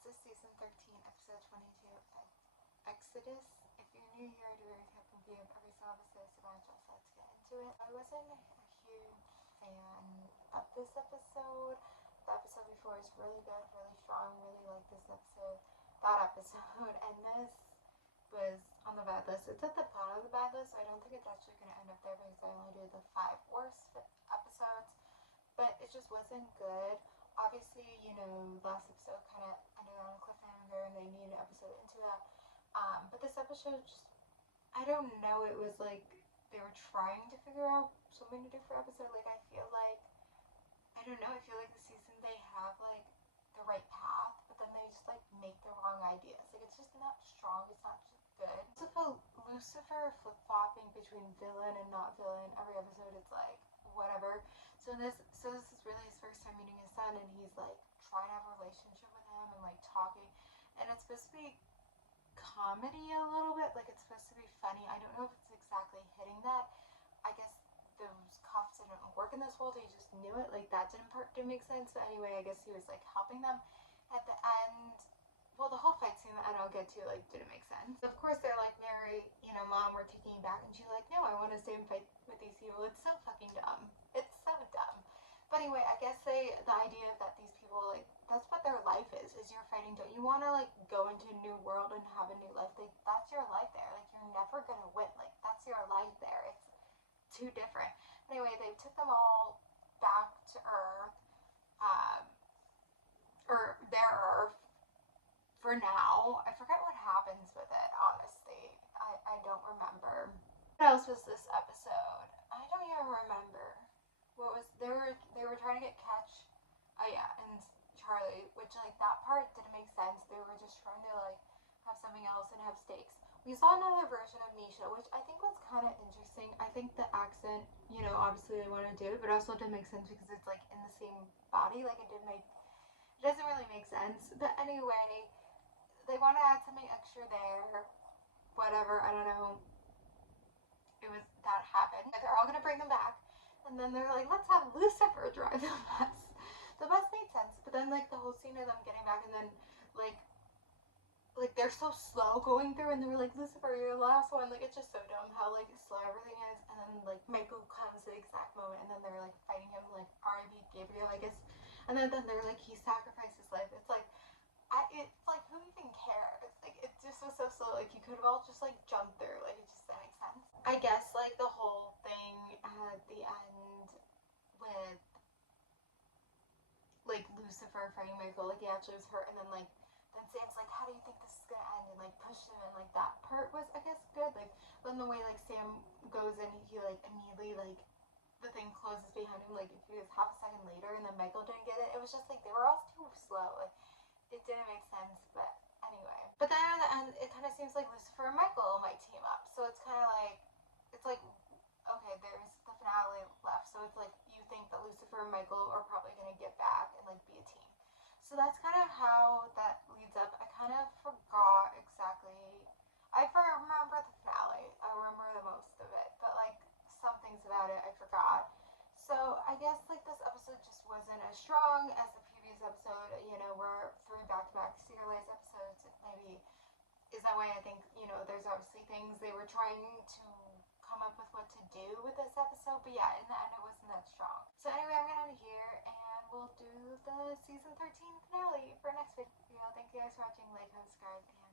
This is season 13, episode 22, Exodus. If you're new here to recap and view of every single episode of Evangel, so let's get into it. I wasn't a huge fan of this episode. The episode before was really good, really strong, really liked this episode, that episode, and this was on the bad list. It's at the bottom of the bad list, so I don't think it's actually going to end up there because I only did the 5 worst episodes, but it just wasn't good. Obviously, last episode kind of ended on a cliffhanger and they needed an episode into that. But this episode just, I don't know, it was like they were trying to figure out something to do for episode. Like, I feel like, I don't know, I feel like the season they have like the right path, but then they just like make the wrong ideas. Like, it's just not strong, it's not just good. Lucifer flip-flopping between villain and not villain. Every episode it's like, whatever. So this is really his first time meeting his son, and he's like trying to have a relationship with him and like talking, and it's supposed to be comedy a little bit, like it's supposed to be funny. I don't know if it's exactly hitting that. I guess those cuffs didn't work in this world. He just knew it. Like, that didn't make sense. But anyway, I guess he was like helping them at the end. Well, the whole fight scene that I'll get to like didn't make sense. Of course, they're like, Mary, Mom, we're taking you back, and she's like, no, I want to stay and fight with these people. It's so fucking dumb. It's so dumb. But anyway, I guess the idea that these people, like, that's what their life is you're fighting. Don't you want to like go into a new world and have a new life? Like, that's your life there. Like, you're never gonna win. Like, that's your life there. It's too different. Anyway, they took them all back to Earth, or their Earth for now. I forget what happens with it, honestly. I don't remember. What else was this episode? I don't even remember. What was they were trying to get Catch. Oh yeah, and Charlie, which like that part didn't make sense. They were just trying to like have something else and have stakes. We saw another version of Misha, which I think was kind of interesting. I think the accent, obviously they want to do it, but also didn't make sense because it's like in the same body. Like, it doesn't really make sense. But anyway, they want to add something extra there. Whatever, I don't know. That happened. They're all gonna bring them back, and then they're like, let's have Lucifer drive the bus. The bus made sense, but then like the whole scene of them getting back, and then like they're so slow going through, and they were like, Lucifer, you're the last one. Like, it's just so dumb how like slow everything is. And then like Michael comes at the exact moment, and then they're like fighting him, like R.I.P. Gabriel, I guess. And then they're like, he sacrificed his life. It's like, it's like, who even cares? Like, it just was so slow. Like, you could have all just like jumped through. Like, it just didn't make sense. I guess like the whole thing at the end with like Lucifer fighting Michael, like he actually was hurt, and then Sam's like, how do you think this is gonna end? And like pushed him, and like that part was, I guess, good. Like, then the way like Sam goes in, he like immediately like the thing closes behind him, like if he was half a second later, and then Michael didn't get it. It was just like they were all too slow. Like, it didn't make sense. But anyway, but then at the end, it kind of seems like Lucifer and Michael might team up. So it's kind of like, okay, there's the finale left. So it's like you think that Lucifer and Michael are probably gonna get back and like be a team. So that's kind of how that leads up. I kind of forgot exactly. I remember the finale. I remember the most of it, but like some things about it I forgot. So I guess like this episode just wasn't as strong as the previous episode. We're 3 back-to-back serialized episodes. It maybe is that way. I think there's obviously things they were trying to come up with what to do with this episode, but yeah, in the end it wasn't that strong. So anyway, I'm gonna end here, and we'll do the season 13 finale for next video. Thank you guys for watching. Like, subscribe, and